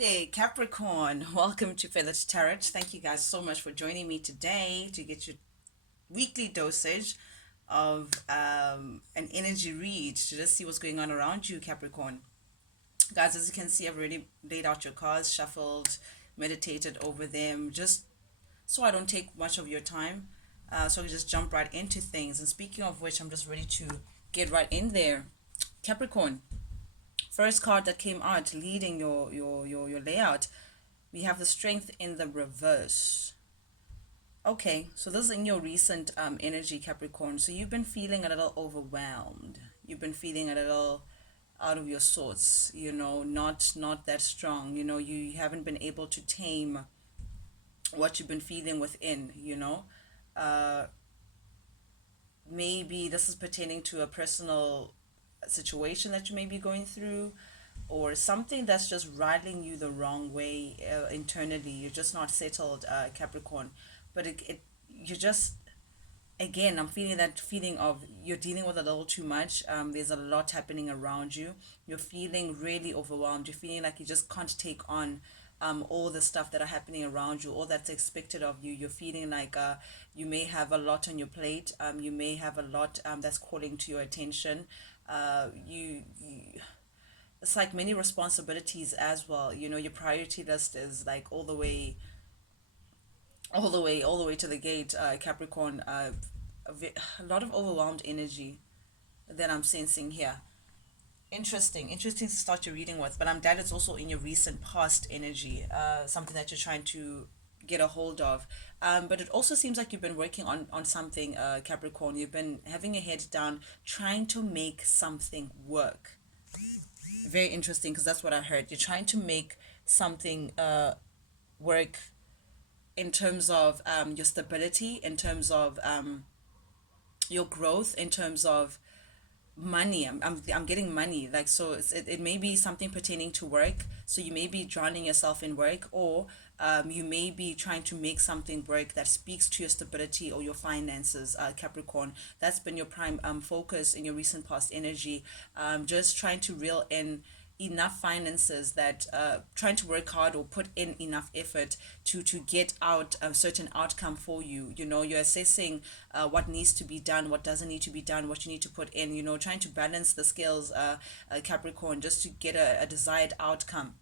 Hey Capricorn, welcome to Feathered Tarot. Thank you guys so much for joining me today to get your weekly dosage of an energy read to just see what's going on around you, Capricorn. Guys, as you can see, I've already laid out your cards, shuffled, meditated over them, just so I don't take much of your time. So I can just jump right into things. And speaking of which, I'm just ready to get right in there. Capricorn, first card that came out leading your layout, we have the Strength in the reverse. Okay, so this is in your recent energy, Capricorn. So you've been feeling a little overwhelmed. You've been feeling a little out of your sorts, not that strong. You haven't been able to tame what you've been feeling within. Uh, Maybe this is pertaining to a personal situation that you may be going through, or something that's just rattling you the wrong way internally. You're just not settled, Capricorn. But you just, again, I'm feeling that feeling of you're dealing with a little too much. There's a lot happening around you. You're feeling really overwhelmed. You're feeling like you just can't take on all the stuff that are happening around you, all that's expected of you. You're feeling like you may have a lot on your plate. You may have a lot that's calling to your attention. You it's like many responsibilities as well. Your priority list is like all the way to the gate, Capricorn. A lot of overwhelmed energy that I'm sensing here. Interesting to start your reading with, but I'm glad it's also in your recent past energy, something that you're trying to get a hold of. But it also seems like you've been working on something, Capricorn. You've been having your head down, trying to make something work. Very interesting, because that's what I heard. You're trying to make something work in terms of your stability, in terms of your growth, in terms of money. I'm getting money, like, so it may be something pertaining to work. So you may be drowning yourself in work, or you may be trying to make something work that speaks to your stability or your finances, Capricorn. That's been your prime focus in your recent past energy. Just trying to reel in enough finances, that trying to work hard or put in enough effort to get out a certain outcome for you. You're assessing what needs to be done, what doesn't need to be done, what you need to put in, trying to balance the scales, Capricorn, just to get a desired outcome.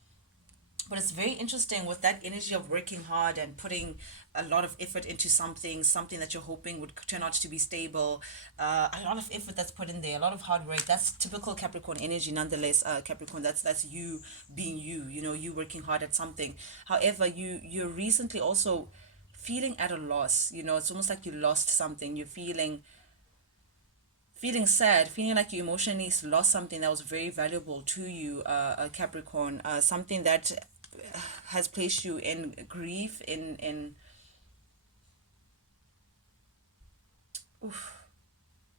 But it's very interesting with that energy of working hard and putting a lot of effort into something that you're hoping would turn out to be stable. A lot of effort that's put in there, a lot of hard work. That's typical Capricorn energy, nonetheless. Capricorn, that's you being you. You working hard at something. However, you're recently also feeling at a loss. It's almost like you lost something. You're feeling sad, feeling like you emotionally lost something that was very valuable to you, Capricorn. Something that has placed you in grief, in oof,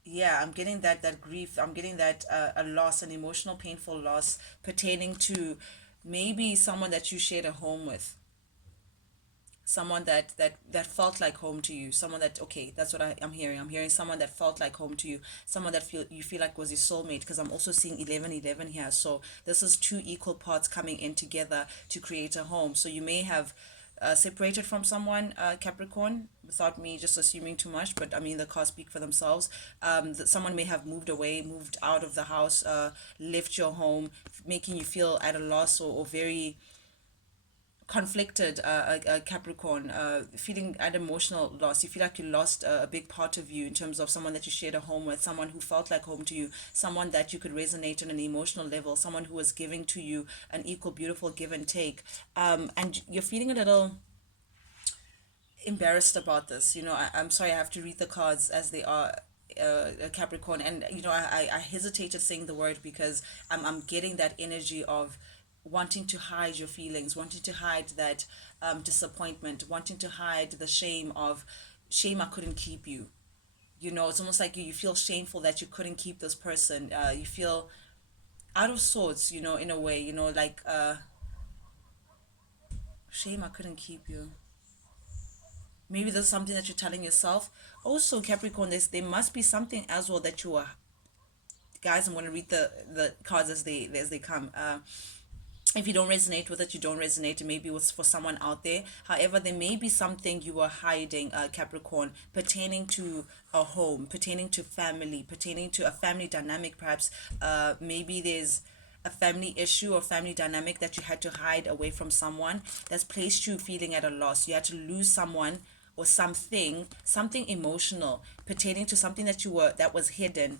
yeah, I'm getting that grief. I'm getting that a loss, an emotional painful loss pertaining to maybe someone that you shared a home with, someone that felt like home to you, someone that, okay, that's what I'm hearing. I'm hearing someone that felt like home to you, someone that you feel like was your soulmate, because I'm also seeing 1111 here. So this is two equal parts coming in together to create a home. So you may have separated from someone, Capricorn, without me just assuming too much, but I mean the cards speak for themselves. That someone may have moved away, moved out of the house, left your home, making you feel at a loss, or very conflicted, Capricorn, feeling at emotional loss. You feel like you lost a big part of you, in terms of someone that you shared a home with, someone who felt like home to you, someone that you could resonate on an emotional level, someone who was giving to you an equal beautiful give and take. And you're feeling a little embarrassed about this. I'm sorry, I have to read the cards as they are, Capricorn. And I hesitated saying the word, because I'm getting that energy of wanting to hide your feelings, wanting to hide that disappointment, wanting to hide the shame of, shame I couldn't keep you. It's almost like you feel shameful that you couldn't keep this person. You feel out of sorts, in a way, like, shame I couldn't keep you. Maybe there's something that you're telling yourself. Also, Capricorn, there must be something as well that you are. Guys, I'm going to read the cards as they come. If you don't resonate with it, you don't resonate. It maybe was for someone out there. However, there may be something you are hiding, Capricorn, pertaining to a home, pertaining to family, pertaining to a family dynamic. Perhaps maybe there's a family issue or family dynamic that you had to hide away from someone that's placed you feeling at a loss. You had to lose someone or something emotional pertaining to something that was hidden,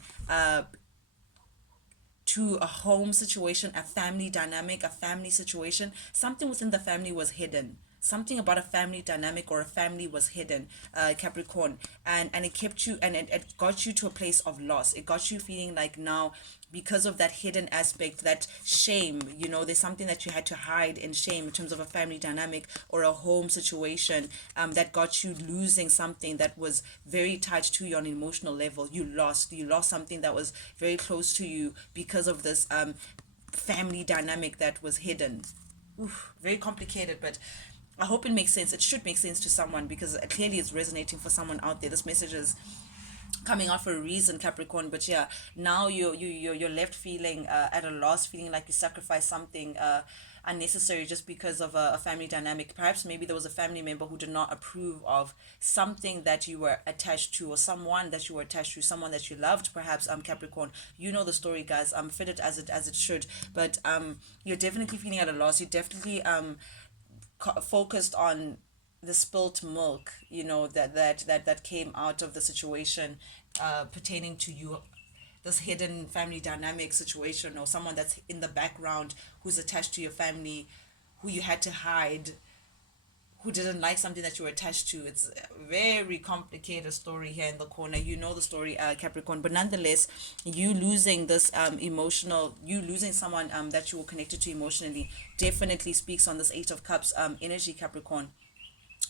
to a home situation, a family dynamic, a family situation. Something within the family was hidden. Something about a family dynamic or a family was hidden, Capricorn, and it kept you, and it got you to a place of loss. It got you feeling like now, because of that hidden aspect, that shame, there's something that you had to hide in shame in terms of a family dynamic or a home situation, that got you losing something that was very tied to you on an emotional level. You lost something that was very close to you because of this family dynamic that was hidden. Oof, very complicated, but I hope it makes sense. It should make sense to someone, because clearly it's resonating for someone out there. This message is coming out for a reason, Capricorn. But yeah, now you're left feeling at a loss, feeling like you sacrificed something unnecessary just because of a family dynamic. Perhaps maybe there was a family member who did not approve of something that you were attached to, or someone that you were attached to, someone that you loved. Perhaps Capricorn, you know the story, guys. Fit it as it should. But you're definitely feeling at a loss. You're definitely focused on the spilt milk, that came out of the situation, pertaining to you, this hidden family dynamic situation, or someone that's in the background who's attached to your family, who you had to hide, who didn't like something that you were attached to. It's a very complicated story here in the corner. You know the story, Capricorn, but nonetheless, you losing someone that you were connected to emotionally definitely speaks on this Eight of Cups energy, Capricorn.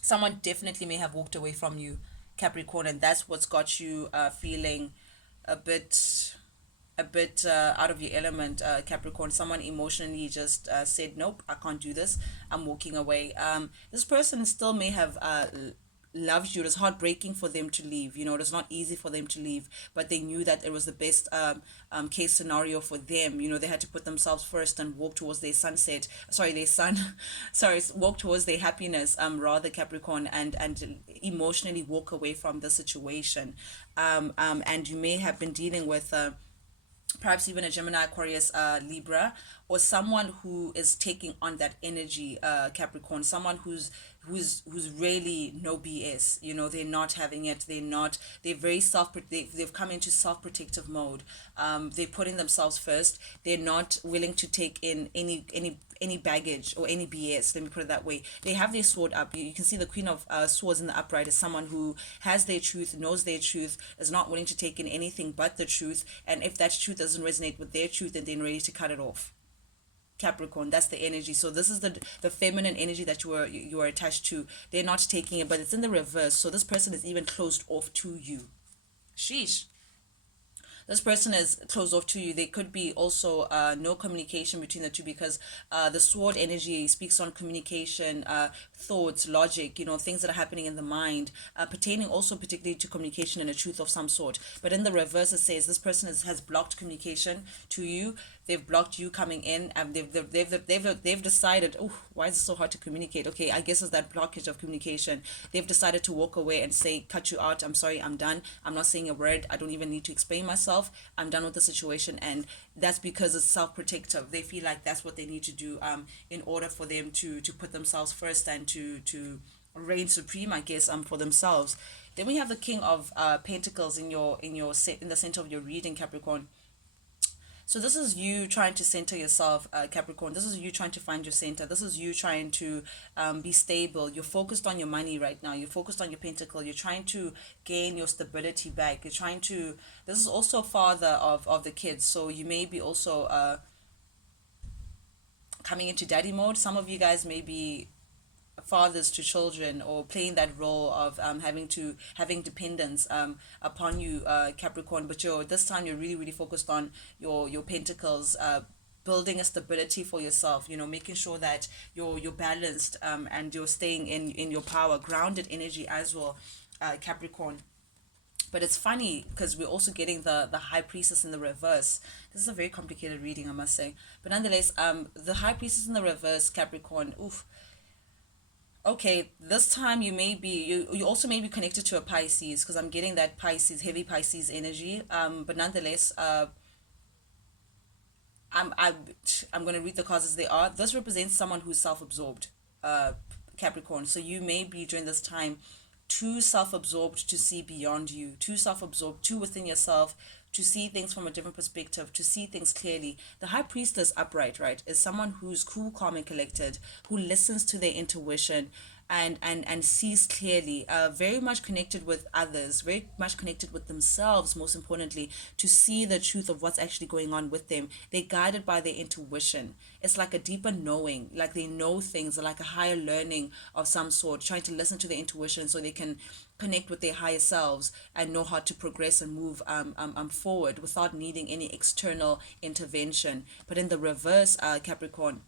Someone definitely may have walked away from you, Capricorn, and that's what's got you feeling a bit out of your element, Capricorn. Someone emotionally just said, nope, I can't do this, I'm walking away. This person still may have loved you. It was heartbreaking for them to leave. It was not easy for them to leave, but they knew that it was the best case scenario for them. They had to put themselves first and walk towards their sunset. Sorry, their sun. Sorry, walk towards their happiness. Rather, Capricorn, and emotionally walk away from the situation. And you may have been dealing with. Perhaps even a Gemini, Aquarius, Libra, or someone who is taking on that energy, Capricorn. Someone who's really no BS. They're not having it. They're very they've come into self-protective mode. They're putting themselves first. They're not willing to take in any baggage or any BS. Let me put it that way. They have their sword up. You can see the Queen of Swords in the upright is someone who has their truth, knows their truth, is not willing to take in anything but the truth. And if that truth doesn't resonate with their truth, then they're ready to cut it off. Capricorn, that's the energy. So this is the feminine energy that you are attached to. They're not taking it, but it's in the reverse. So this person is even closed off to you. Sheesh. This person is closed off to you. There could be also no communication between the two, because the sword energy speaks on communication, thoughts, logic, things that are happening in the mind, pertaining also particularly to communication and a truth of some sort. But in the reverse, it says this person has blocked communication to you. They've blocked you coming in, and they've decided, oh, why is it so hard to communicate? Okay, I guess it's that blockage of communication. They've decided to walk away and say, cut you out. I'm sorry, I'm done. I'm not saying a word. I don't even need to explain myself. I'm done with the situation. And that's because it's self-protective. They feel like that's what they need to do in order for them to put themselves first and to reign supreme, I guess, for themselves. Then we have the King of Pentacles in the center of your reading, Capricorn. So this is you trying to center yourself, Capricorn. This is you trying to find your center. This is you trying to be stable. You're focused on your money right now. You're focused on your pentacle. You're trying to gain your stability back. You're trying to... This is also father of the kids. So you may be also coming into daddy mode. Some of you guys may be fathers to children, or playing that role of having dependence upon you, Capricorn. But this time you're really focused on your pentacles, building a stability for yourself, making sure that you're balanced, and you're staying in your power, grounded energy as well, Capricorn. But it's funny because we're also getting the high priestess in the reverse. This is a very complicated reading, I must say. But nonetheless, the high priestess in the reverse, Capricorn. Oof. Okay, this time you also may be connected to a Pisces, because I'm getting that Pisces, heavy Pisces energy. But nonetheless, I'm I'm I'm going to read the cards as they are. This represents someone who's self-absorbed, uh, Capricorn. So you may be during this time too self-absorbed to see beyond you, too self-absorbed, too within yourself, to see things from a different perspective, to see things clearly. The high priestess upright, right, is someone who's cool, calm, and collected, who listens to their intuition, and sees clearly, very much connected with others, very much connected with themselves, most importantly, to see the truth of what's actually going on with them. They're guided by their intuition. It's like a deeper knowing, like they know things, like a higher learning of some sort, trying to listen to their intuition so they can connect with their higher selves and know how to progress and move forward without needing any external intervention. But in the reverse, Capricorn,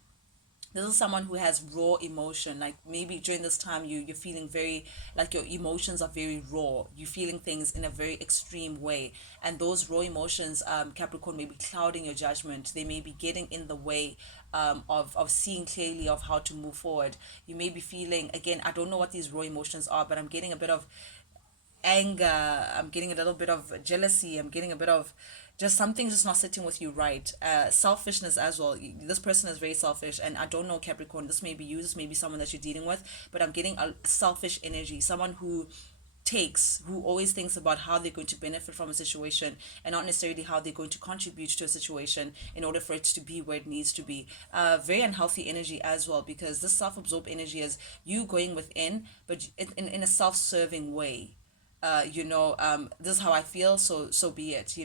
this is someone who has raw emotion. Like maybe during this time you're feeling very, like your emotions are very raw, you're feeling things in a very extreme way, and those raw emotions, Capricorn, may be clouding your judgment. They may be getting in the way, of seeing clearly of how to move forward. You may be feeling, again, I don't know what these raw emotions are, but I'm getting a bit of anger, I'm getting a little bit of jealousy, I'm getting a bit of just something just not sitting with you right. Selfishness as well. This person is very selfish, and I don't know, Capricorn, this may be you, this may be someone that you're dealing with, but I'm getting a selfish energy. Someone who always thinks about how they're going to benefit from a situation and not necessarily how they're going to contribute to a situation in order for it to be where it needs to be. Very unhealthy energy as well, because this self-absorbed energy is you going within, but in a self-serving way. This is how I feel, so be it.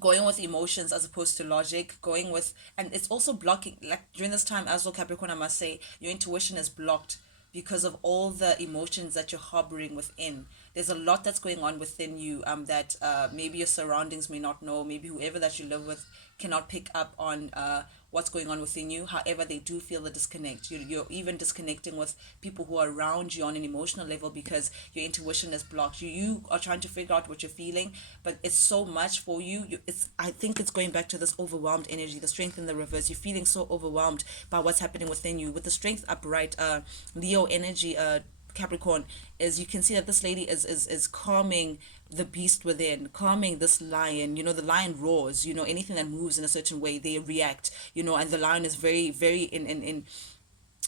Going with emotions as opposed to logic, going with, and it's also blocking, like during this time as well, Capricorn, I must say your intuition is blocked because of all the emotions that you're harboring within. There's a lot that's going on within you, that maybe your surroundings may not know, maybe whoever that you live with cannot pick up on what's going on within you. However, they do feel the disconnect. You're even disconnecting with people who are around you on an emotional level because your intuition is blocked. You are trying to figure out what you're feeling, but it's so much for you. I think it's going back to this overwhelmed energy, the strength in the reverse. You're feeling so overwhelmed by what's happening within you. With the strength upright, Leo energy, Capricorn, is you can see that this lady is calming the beast within, calming this lion. The lion roars. Anything that moves in a certain way, they react. And the lion is very, very in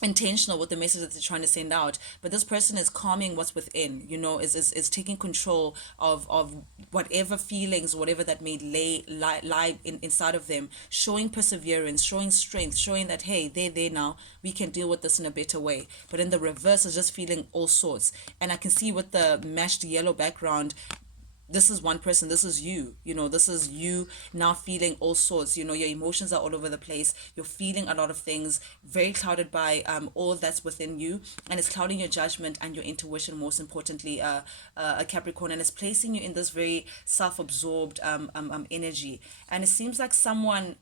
intentional with the message that they're trying to send out. But this person is calming what's within, is taking control of whatever feelings, whatever that may lie inside of them, showing perseverance, showing strength, showing that, hey, they're there now, we can deal with this in a better way. But in the reverse is just feeling all sorts. And I can see with the mashed yellow background, this is one person, this is this is you now feeling all sorts. Your emotions are all over the place, you're feeling a lot of things, very clouded by all that's within you, and it's clouding your judgment and your intuition, most importantly, a Capricorn, and it's placing you in this very self-absorbed energy. And it seems like someone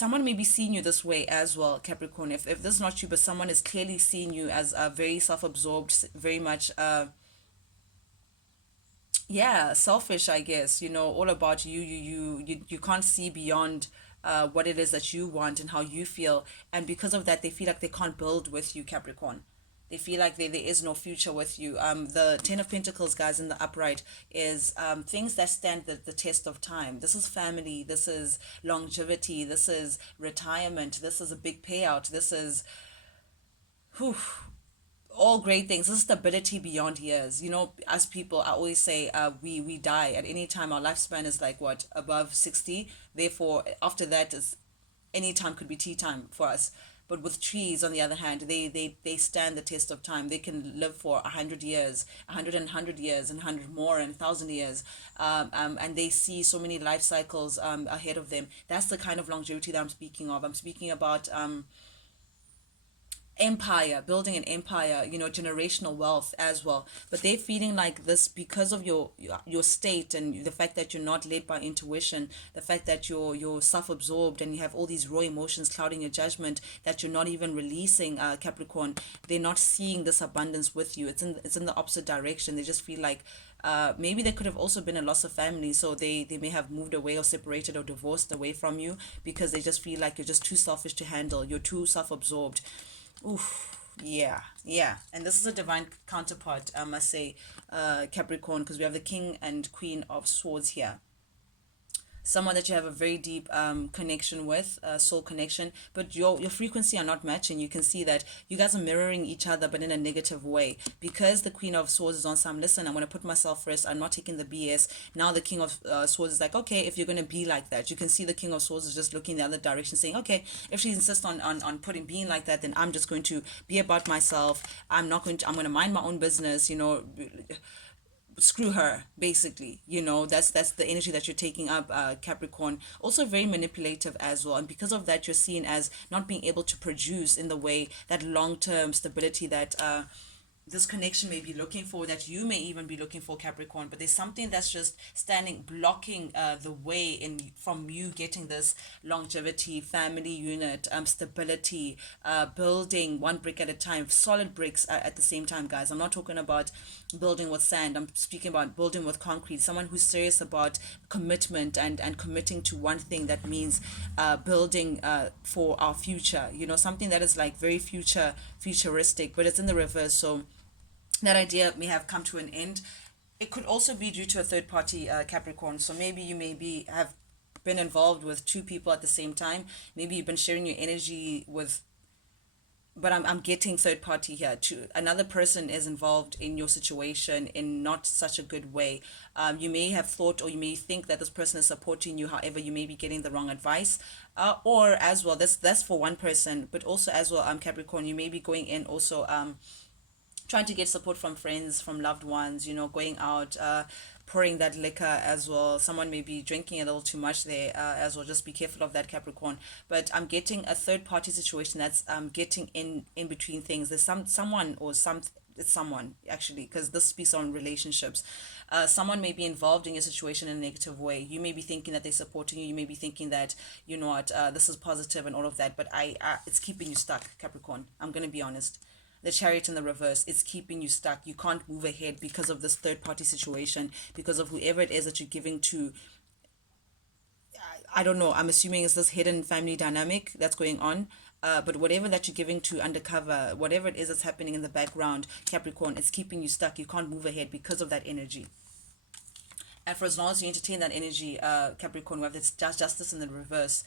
may be seeing you this way as well, Capricorn. If this is not you, but someone is clearly seeing you as very self-absorbed, very much yeah, selfish, I guess. All about you can't see beyond what it is that you want and how you feel, and because of that they feel like they can't build with you, Capricorn. They feel like there is no future with you. The Ten of Pentacles, guys, in the upright is things that stand the test of time. This is family, this is longevity, this is retirement, this is a big payout, this is whew, all great things. This is stability beyond years. As people, I always say, we die at any time. Our lifespan is like what, above 60. Therefore, after that is any time could be tea time for us. But with trees, on the other hand, they stand the test of time. They can live for 100 years, 100 years, and 100 more, and 1,000 years, and they see so many life cycles ahead of them. That's the kind of longevity that I'm speaking of. I'm speaking about empire, building an empire, generational wealth as well. But they're feeling like this because of your state, and the fact that you're not led by intuition, the fact that you're self-absorbed and you have all these raw emotions clouding your judgment, that you're not even releasing, Capricorn. They're not seeing this abundance with you. It's in the opposite direction. They just feel like maybe there could have also been a loss of family, so they may have moved away or separated or divorced away from you because they just feel like you're just too selfish to handle. You're too self-absorbed. Oof. Yeah, yeah. And this is a divine counterpart, I must say, Capricorn, because we have the King and Queen of Swords here. Someone that you have a very deep connection with, soul connection, but your frequency are not matching. You can see that you guys are mirroring each other, but in a negative way, because the Queen of Swords is on some, listen, I'm going to put myself first, I'm not taking the BS. Now the King of Swords is like, okay, if you're going to be like that, you can see the King of Swords is just looking the other direction, saying, okay, if she insists on putting being like that, then I'm just going to be about myself. I'm going to mind my own business, screw her, basically. That's the energy that you're taking up, Capricorn. Also very manipulative as well, and because of that, you're seen as not being able to produce in the way that long-term stability that this connection may be looking for, that you may even be looking for, Capricorn. But there's something that's just standing, blocking the way in from you getting this longevity, family unit, stability, building one brick at a time, solid bricks at the same time, guys. I'm not talking about building with sand. I'm speaking about building with concrete. Someone who's serious about commitment and committing to one thing. That means building for our future, something that is like very futuristic, but it's in the reverse. So that idea may have come to an end. It could also be due to a third party, Capricorn. So maybe you have been involved with two people at the same time. Maybe you've been sharing your energy with, but I'm getting third party here too. Another person is involved in your situation in not such a good way. You may have thought, or you may think that this person is supporting you. However, you may be getting the wrong advice. Or as well, that's for one person, but also as well, Capricorn, you may be going in also trying to get support from friends, from loved ones, going out, pouring that liquor as well. Someone may be drinking a little too much there as well. Just be careful of that, Capricorn. But I'm getting a third party situation that's getting in between things. There's someone or some. It's someone, actually, because this speaks on relationships. Someone may be involved in your situation in a negative way. You may be thinking that they're supporting you. You may be thinking that, this is positive and all of that. But it's keeping you stuck, Capricorn. I'm going to be honest. The Chariot in the reverse, it's keeping you stuck. You can't move ahead because of this third party situation, because of whoever it is that you're giving to. I don't know, I'm assuming it's this hidden family dynamic that's going on. But whatever that you're giving to undercover, whatever it is that's happening in the background, Capricorn, it's keeping you stuck. You can't move ahead because of that energy. And for as long as you entertain that energy, Capricorn, we have this justice in the reverse.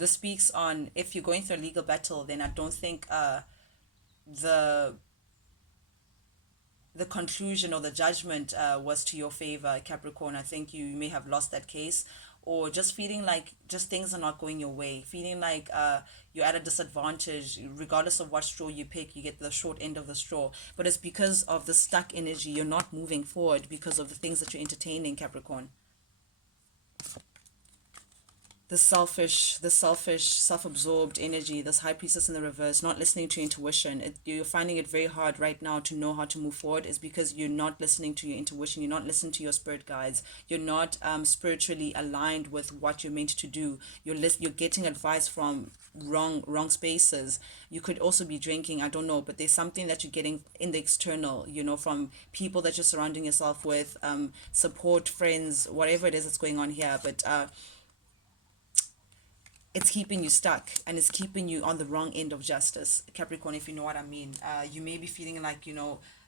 This speaks on, if you're going through a legal battle, then I don't think the conclusion or the judgment was to your favor, Capricorn. I think you may have lost that case, or just feeling like just things are not going your way, feeling like you're at a disadvantage. Regardless of what straw you pick, you get the short end of the straw. But it's because of the stuck energy. You're not moving forward because of the things that you're entertaining, Capricorn. The selfish, self-absorbed energy, this high priestess in the reverse, not listening to intuition. You're finding it very hard right now to know how to move forward, is because you're not listening to your intuition. You're not listening to your spirit guides. You're not spiritually aligned with what you're meant to do. You're getting advice from wrong spaces. You could also be drinking, I don't know, but there's something that you're getting in the external, from people that you're surrounding yourself with, support, friends, whatever it is that's going on here. But it's keeping you stuck, and it's keeping you on the wrong end of justice, Capricorn, if you know what I mean. You may be feeling like,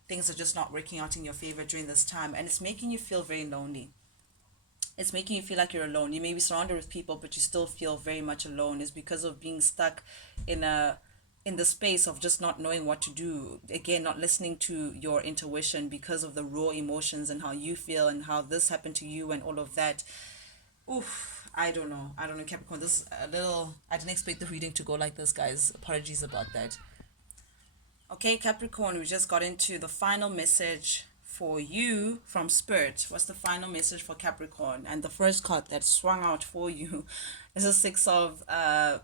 things are just not working out in your favor during this time, and it's making you feel very lonely. It's making you feel like you're alone. You may be surrounded with people, but you still feel very much alone. It's because of being stuck in the space of just not knowing what to do. Again, not listening to your intuition because of the raw emotions and how you feel and how this happened to you and all of that. Oof. I don't know, Capricorn. This is a little. I didn't expect the reading to go like this, guys. Apologies about that. Okay, Capricorn, we just got into the final message for you from Spirit. What's the final message for Capricorn? And the first card that swung out for you is a Six of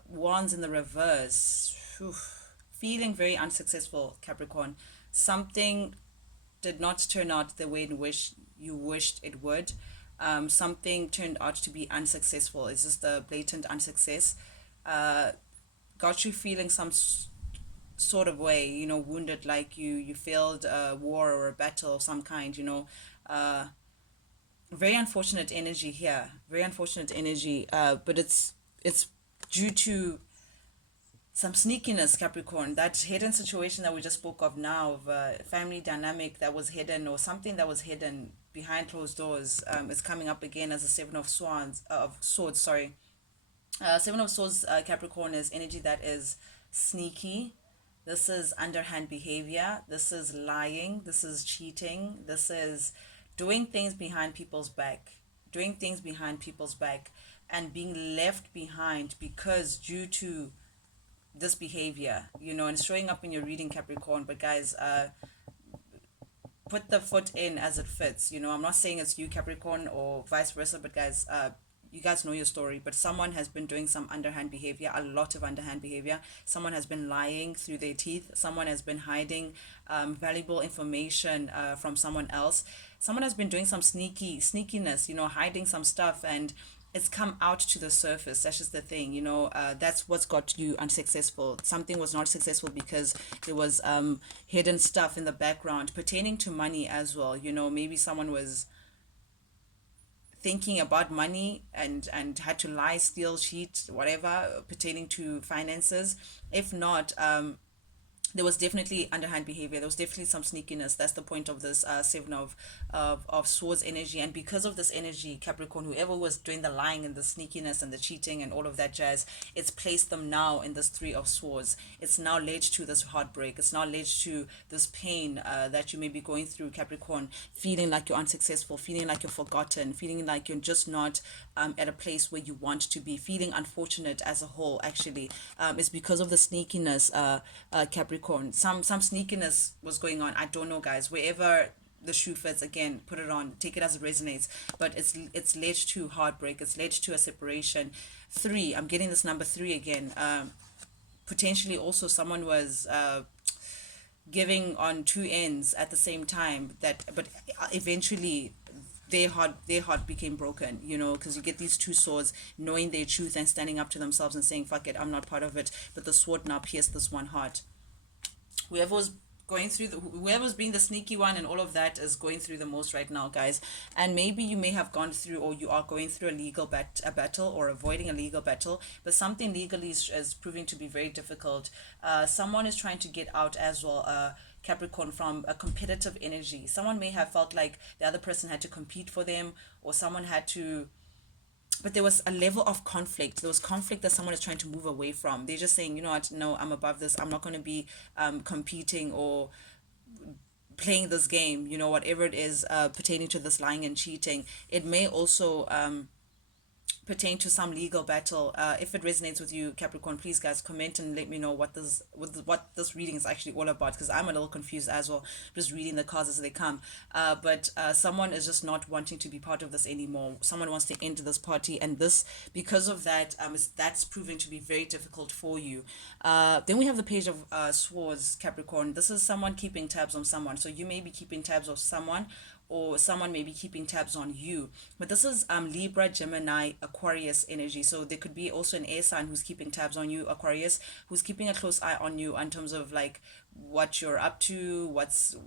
Wands in the reverse. Oof. feeling very unsuccessful, Capricorn. Something did not turn out the way in which you wished it would. Something turned out to be unsuccessful. It's just a blatant unsuccess. Uh, got you feeling some sort of way, wounded, like you failed a war or a battle of some kind. Uh, very unfortunate energy here. Very unfortunate energy. But it's due to some sneakiness, Capricorn. That hidden situation that we just spoke of now, of a family dynamic that was hidden, or something that was hidden behind closed doors, is coming up again as a seven of swans of swords. Sorry, Seven of Swords, Capricorn, is energy that is sneaky. This is underhand behavior. This is lying. This is cheating. This is doing things behind people's back. Doing things behind people's back and being left behind because due to this behavior, and it's showing up in your reading, Capricorn. But guys, put the foot in as it fits. I'm not saying it's you, Capricorn, or vice versa, but guys, you guys know your story, but someone has been doing some underhand behavior, a lot of underhand behavior. Someone has been lying through their teeth. Someone has been hiding valuable information from someone else. Someone has been doing some sneakiness, hiding some stuff, and it's come out to the surface. That's just the thing, that's what's got you unsuccessful. Something was not successful because there was hidden stuff in the background pertaining to money as well. Maybe someone was thinking about money and had to lie, steal, cheat, whatever pertaining to finances. If not, there was definitely underhand behavior. There was definitely some sneakiness. That's the point of this seven of swords energy. And because of this energy, Capricorn, whoever was doing the lying and the sneakiness and the cheating and all of that jazz, it's placed them now in this three of swords. It's now led to this heartbreak. It's now led to this pain that you may be going through, Capricorn, feeling like you're unsuccessful, feeling like you're forgotten, feeling like you're just not at a place where you want to be, feeling unfortunate as a whole. Actually, it's because of the sneakiness, Capricorn. Some sneakiness was going on. I don't know, guys. Wherever the shoe fits, again, put it on, take it as it resonates. But it's led to heartbreak. It's led to a separation. Three. I'm getting this number three again. Potentially also someone was giving on two ends at the same time, but eventually their heart became broken, because you get these two swords knowing their truth and standing up to themselves and saying, fuck it, I'm not part of it. But the sword now pierced this one heart. Whoever was whoever's being the sneaky one and all of that is going through the most right now, guys. And maybe you may have gone through, or you are going through a battle, or avoiding a legal battle, but something legally is proving to be very difficult. Someone is trying to get out as well, Capricorn, from a competitive energy. Someone may have felt like the other person had to compete for them, or someone had to, but there was a level of conflict. There was conflict that someone is trying to move away from. They're just saying, you know what, no, I'm above this. I'm not going to be competing or playing this game, whatever it is pertaining to this lying and cheating. It may also pertain to some legal battle. If it resonates with you, Capricorn, please, guys, comment and let me know what this reading is actually all about, because I'm a little confused as well, just reading the cards as they come. But someone is just not wanting to be part of this anymore. Someone wants to enter this party, and this, because of that, that's proven to be very difficult for you. Then we have the page of swords, Capricorn. This is someone keeping tabs on someone. So you may be keeping tabs on someone, or someone may be keeping tabs on you. But this is Libra, Gemini, Aquarius energy. So there could be also an air sign who's keeping tabs on you, Aquarius, who's keeping a close eye on you in terms of like what you're up to, what's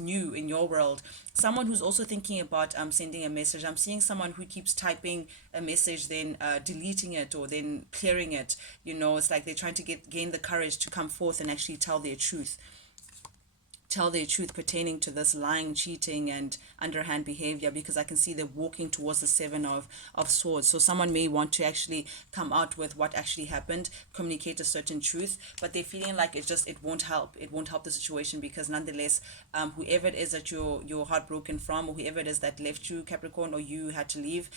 new in your world. Someone who's also thinking about sending a message. I'm seeing someone who keeps typing a message, then deleting it, or then clearing it. It's like they're trying to gain the courage to come forth and actually tell their truth pertaining to this lying, cheating, and underhand behavior, because I can see they're walking towards the seven of swords. So someone may want to actually come out with what actually happened, communicate a certain truth, but they're feeling like it won't help. It won't help the situation, because nonetheless, whoever it is that you're heartbroken from, or whoever it is that left you, Capricorn, or you had to leave,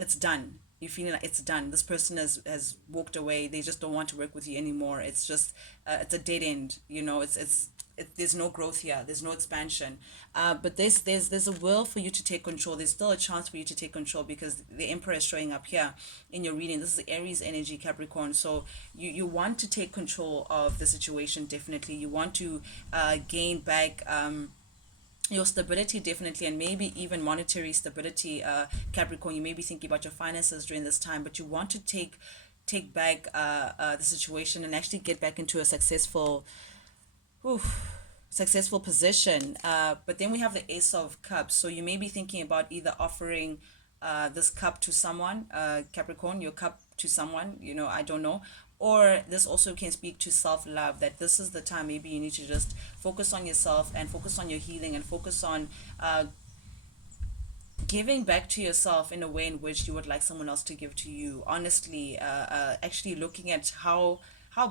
it's done. You're feeling like it's done. This person has walked away. They just don't want to work with you anymore. It's just it's a dead end. It's there's no growth here, there's no expansion. But there's a will for you to take control. There's still a chance for you to take control, because the Emperor is showing up here in your reading. This is the Aries energy, Capricorn. So you want to take control of the situation. Definitely you want to gain back your stability, definitely, and maybe even monetary stability. Capricorn, you may be thinking about your finances during this time, but you want to take back the situation and actually get back into a whew, successful position. But then we have the Ace of Cups. So you may be thinking about either offering this cup to someone, Capricorn, your cup to someone, I don't know. Or this also can speak to self love, that this is the time maybe you need to just focus on yourself and focus on your healing and focus on giving back to yourself in a way in which you would like someone else to give to you. Honestly, actually looking at how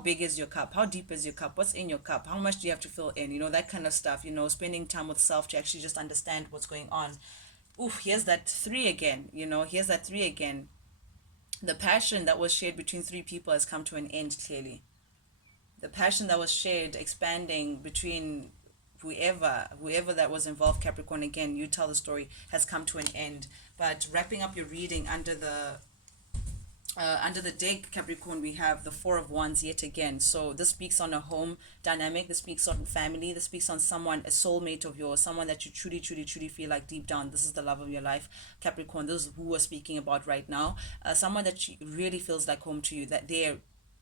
big is your cup, how deep is your cup, what's in your cup, how much do you have to fill in, that kind of stuff. Spending time with self to actually just understand what's going on. Ooh, here's that three again. Here's that three again. The passion that was shared between three people has come to an end, clearly. The passion that was shared, expanding between whoever that was involved, Capricorn, again, you tell the story, has come to an end. But wrapping up your reading under the deck, Capricorn, we have the Four of Wands yet again. So this speaks on a home dynamic. This speaks on family. This speaks on someone, a soulmate of yours, someone that you truly, truly, truly feel like deep down, this is the love of your life, Capricorn. This is who we're speaking about right now. Someone that really feels like home to you, that they're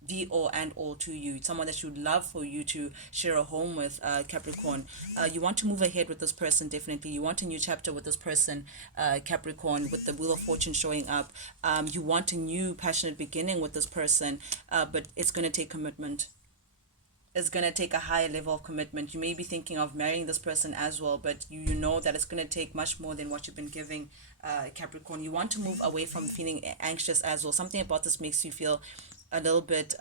the all and all to you, someone that you'd love for you to share a home with, Capricorn. You want to move ahead with this person, definitely. You want a new chapter with this person, Capricorn, with the Wheel of Fortune showing up. You want a new passionate beginning with this person, but it's going to take commitment. It's going to take a higher level of commitment. You may be thinking of marrying this person as well, but you know that it's going to take much more than what you've been giving, Capricorn. You want to move away from feeling anxious as well. Something about this makes you feel a little bit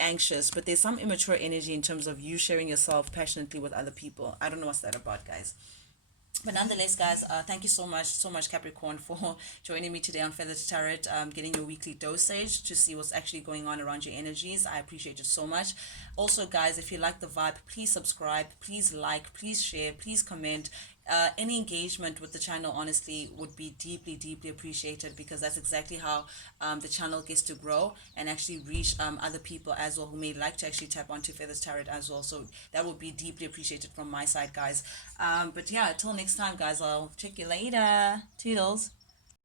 anxious, but there's some immature energy in terms of you sharing yourself passionately with other people. I don't know what's that about, guys. But nonetheless, guys, thank you so much, Capricorn, for joining me today on Feathered Tarot, getting your weekly dosage to see what's actually going on around your energies. I appreciate it so much. Also, guys, if you like the vibe, please subscribe, please like, please share, please comment. Any engagement with the channel, honestly, would be deeply, deeply appreciated, because that's exactly how the channel gets to grow and actually reach other people as well who may like to actually tap onto Feathers Tarot as well. So that would be deeply appreciated from my side, guys. But yeah, until next time, guys, I'll check you later. Toodles.